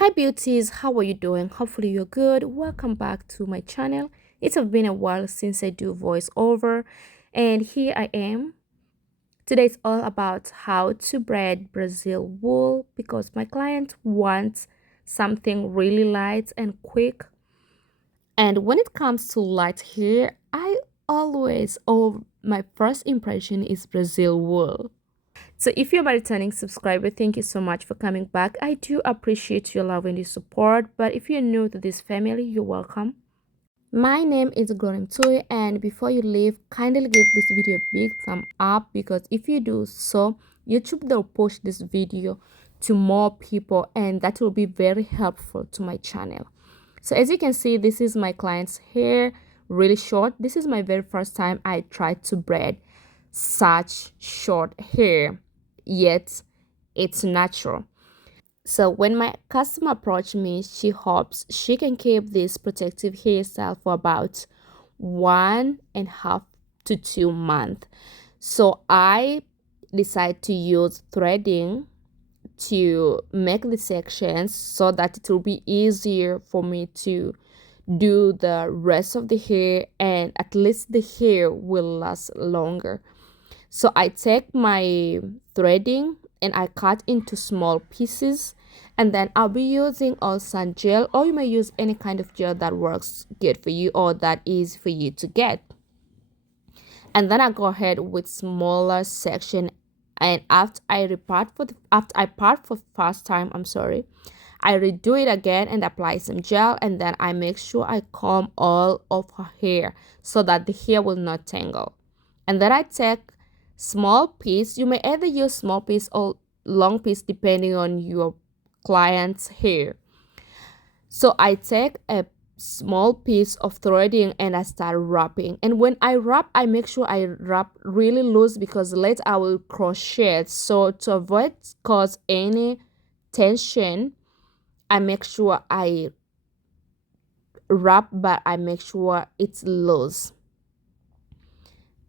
Hi beauties, how are you doing? Hopefully you're good. Welcome back to my channel. It's been a while since I do voiceover, and here I am. Today it's all about how to braid Brazil wool because my client wants something really light and quick. And when it comes to light hair, my first impression is Brazil wool. So if you're my returning subscriber, thank you so much for coming back. I do appreciate your love and your support. But if you're new to this family, you're welcome. My name is Glorim Tui, and before you leave, kindly give this video a big thumb up because if you do so, YouTube will push this video to more people and that will be very helpful to my channel. So as you can see, this is my client's hair, really short. This is my very first time I tried to braid such short hair, yet it's natural. So when my customer approached me, she hopes she can keep this protective hairstyle for about 1.5 to 2 months. So I decided to use threading to make the sections so that it will be easier for me to do the rest of the hair, and at least the hair will last longer. So I take my threading and I cut into small pieces, and then I'll be using also gel, or you may use any kind of gel that works good for you or that is for you to get. And then I go ahead with smaller section, and after I part for first time, I redo it again and apply some gel, and then I make sure I comb all of her hair so that the hair will not tangle. And then I take small piece. You may either use small piece or long piece depending on your client's hair. So I take a small piece of threading and I start wrapping, and when I wrap, I make sure I wrap really loose because later I will crochet. So to avoid cause any tension, I make sure I wrap, but I make sure it's loose.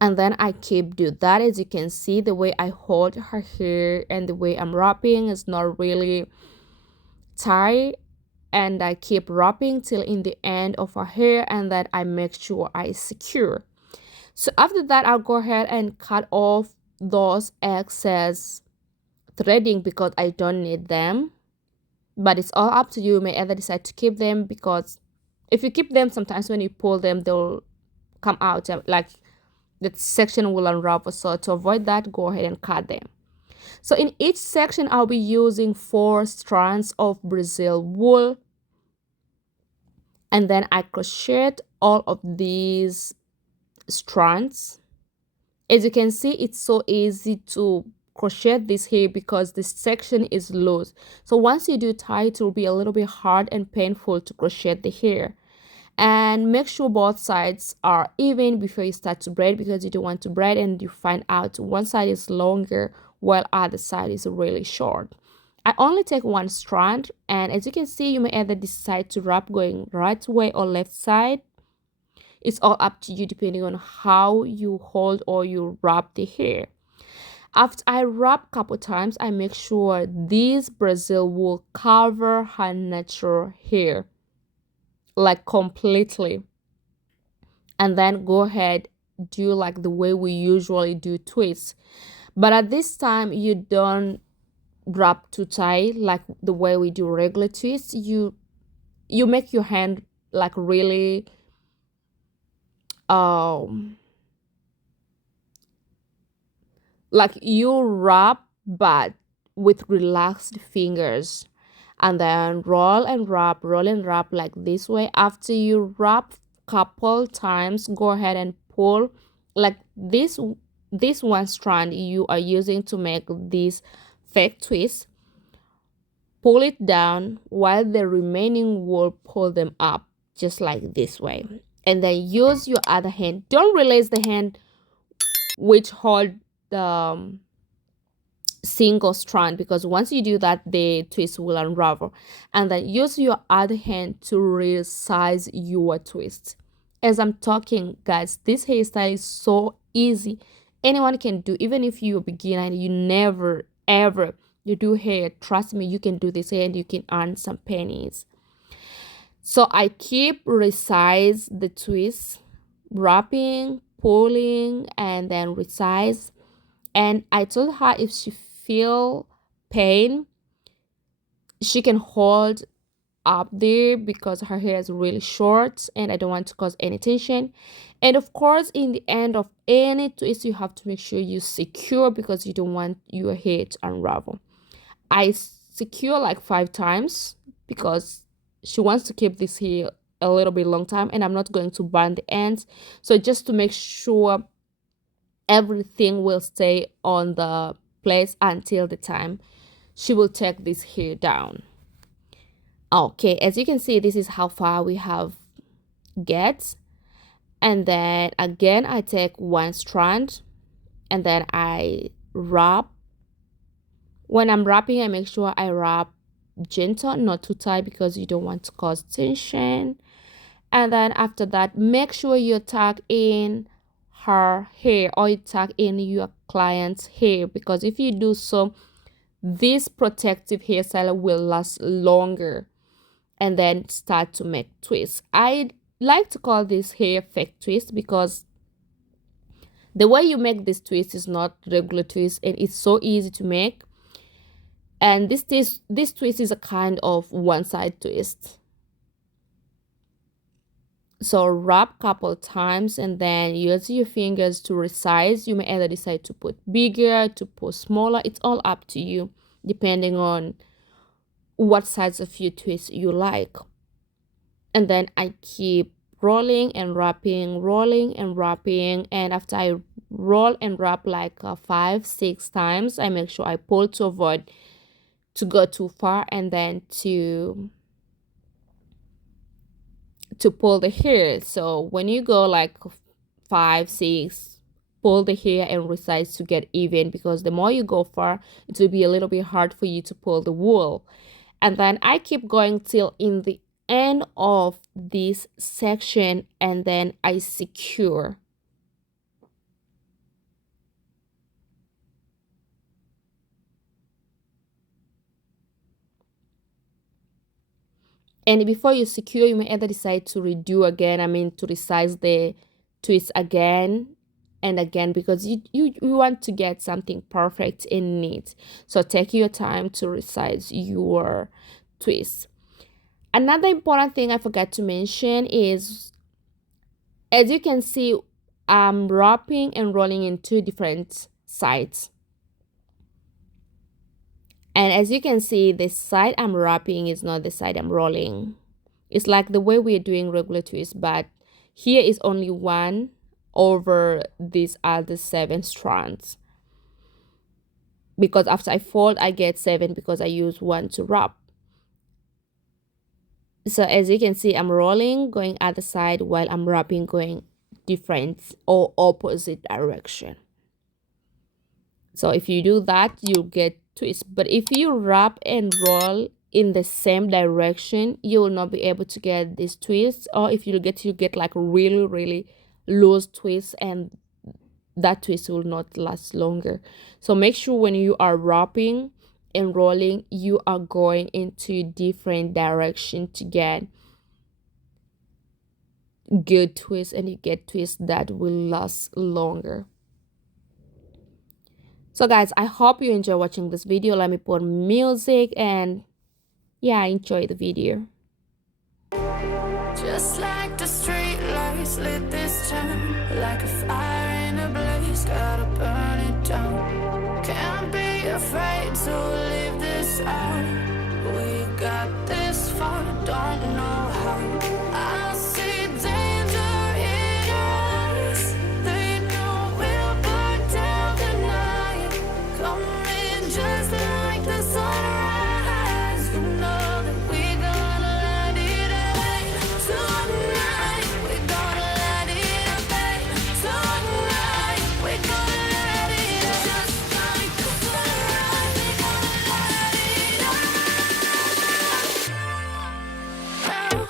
And then I keep do that. As you can see, the way I hold her hair and the way I'm wrapping is not really tight, and I keep wrapping till in the end of her hair, and then I make sure I secure. So after that, I'll go ahead and cut off those excess threading because I don't need them, but it's all up to you. You may either decide to keep them, because if you keep them, sometimes when you pull them, they'll come out, like the section will unravel. So to avoid that, go ahead and cut them. So in each section, I'll be using 4 strands of Brazil wool, and then I crochet all of these strands. As you can see, it's so easy to crochet this here because this section is loose. So once you do tie, it will be a little bit hard and painful to crochet the hair. And make sure both sides are even before you start to braid, because you don't want to braid and you find out one side is longer while other side is really short. I only take 1 strand, and as you can see, you may either decide to wrap going right way or left side. It's all up to you depending on how you hold or you wrap the hair. After I wrap a couple times, I make sure this Brazil wool cover her natural hair, like completely, and then go ahead do like the way we usually do twists. But at this time, you don't wrap too tight like the way we do regular twists. You make your hand like really like you wrap but with relaxed fingers, and then roll and wrap like this way. After you wrap couple times, go ahead and pull like this 1 strand you are using to make this fake twist. Pull it down while the remaining wool pull them up just like this way, and then use your other hand. Don't release the hand which hold the single strand, because once you do that, the twist will unravel. And then use your other hand to resize your twist. As I'm talking, guys, this hairstyle is so easy. Anyone can do, even if you're a beginner and you never ever you do hair, trust me, you can do this hair and you can earn some pennies. So I keep resize the twist, wrapping, pulling, and then resize. And I told her if she feel pain, she can hold up there because her hair is really short and I don't want to cause any tension. And of course, in the end of any twist, you have to make sure you secure because you don't want your hair to unravel. I secure like 5 times because she wants to keep this hair a little bit long time and I'm not going to burn the ends. So just to make sure everything will stay on the place until the time she will take this hair down. Okay, as you can see, this is how far we have get. And then again, I take one strand and then I wrap. When I'm wrapping, I make sure I wrap gentle, not too tight because you don't want to cause tension. And then after that, make sure you tuck in her hair or you tuck in your client's hair, because if you do so, this protective hairstyle will last longer. And then start to make twists. I like to call this hair fake twist because the way you make this twist is not regular twist and it's so easy to make. And this twist is a kind of one side twist. So wrap couple times and then use your fingers to resize. You may either decide to put bigger, to put smaller. It's all up to you depending on what size of your twist you like. And then I keep rolling and wrapping, rolling and wrapping. And after I roll and wrap like 5-6 times, I make sure I pull to avoid to go too far and then to pull the hair. So when you go like 5-6, pull the hair and resize to get even, because the more you go far, it will be a little bit hard for you to pull the wool. And then I keep going till in the end of this section and then I secure. And before you secure, you may either decide to redo again, to resize the twist again and again, because you want to get something perfect and neat. So take your time to resize your twist. Another important thing I forgot to mention is, as you can see, I'm wrapping and rolling in 2 different sides. And as you can see, the side I'm wrapping is not the side I'm rolling. It's like the way we're doing regular twist, but here is only 1 over these other 7 strands. Because after I fold, I get 7 because I use 1 to wrap. So as you can see, I'm rolling, going other side, while I'm wrapping, going different or opposite direction. So if you do that, you'll get twist. But if you wrap and roll in the same direction, you will not be able to get this twist. Or if you get like really loose twist, and that twist will not last longer. So make sure when you are wrapping and rolling, you are going into different direction to get good twist, and you get twists that will last longer. So guys, I hope you enjoy watching this video. Let me put music and yeah, enjoy the video. Just like the street lights lit this town, like a fire in a blaze, gotta burn it down. Can't be afraid to leave this out. We got this far, don't know how. I see danger in us. They know we'll burn down the night. Coming just like the sunrise. You know that we gonna let it rain. Tonight we gonna let it rain. Tonight we gonna let it rain. Just like the sunrise, we gonna let it rain.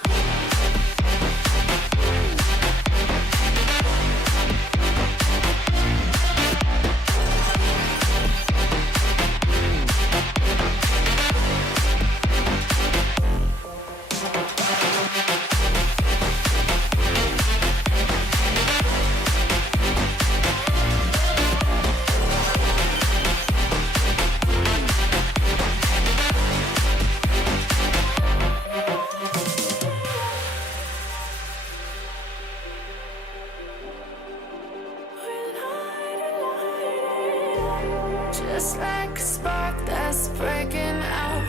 just like a spark that's breaking out.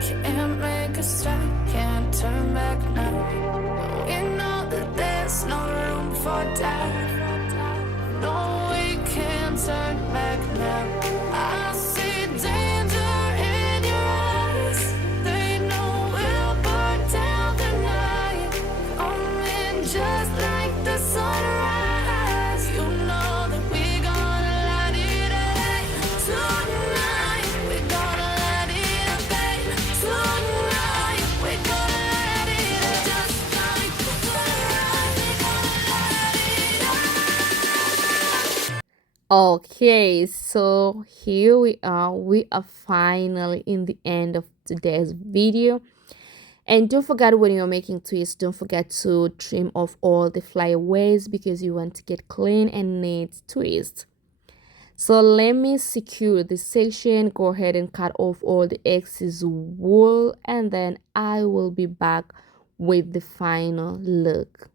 Can't make a stop, can't turn back now. We know that there's no room for doubt. No, we can't turn back now. I see danger in your eyes. They know we'll burn down the night. Coming just like the sunrise. You know that we're gonna light it up tonight. We're gonna light it up, babe. Tonight we're gonna light it up just like the sunrise. We're gonna light it up. Okay, so here we are. We are finally in the end of today's video. And don't forget, when you're making twists, don't forget to trim off all the flyaways because you want to get clean and neat twist. So let me secure this section. Go ahead and cut off all the excess wool, and then I will be back with the final look.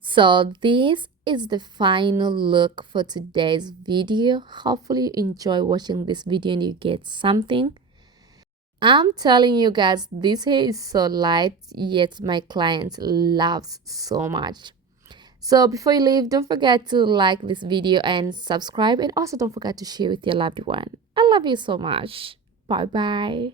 So this is the final look for today's video. Hopefully you enjoy watching this video and you get something. I'm telling you guys, this hair is so light, yet my client loves so much. So before you leave, don't forget to like this video and subscribe, and also don't forget to share with your loved one. I love you so much. Bye bye.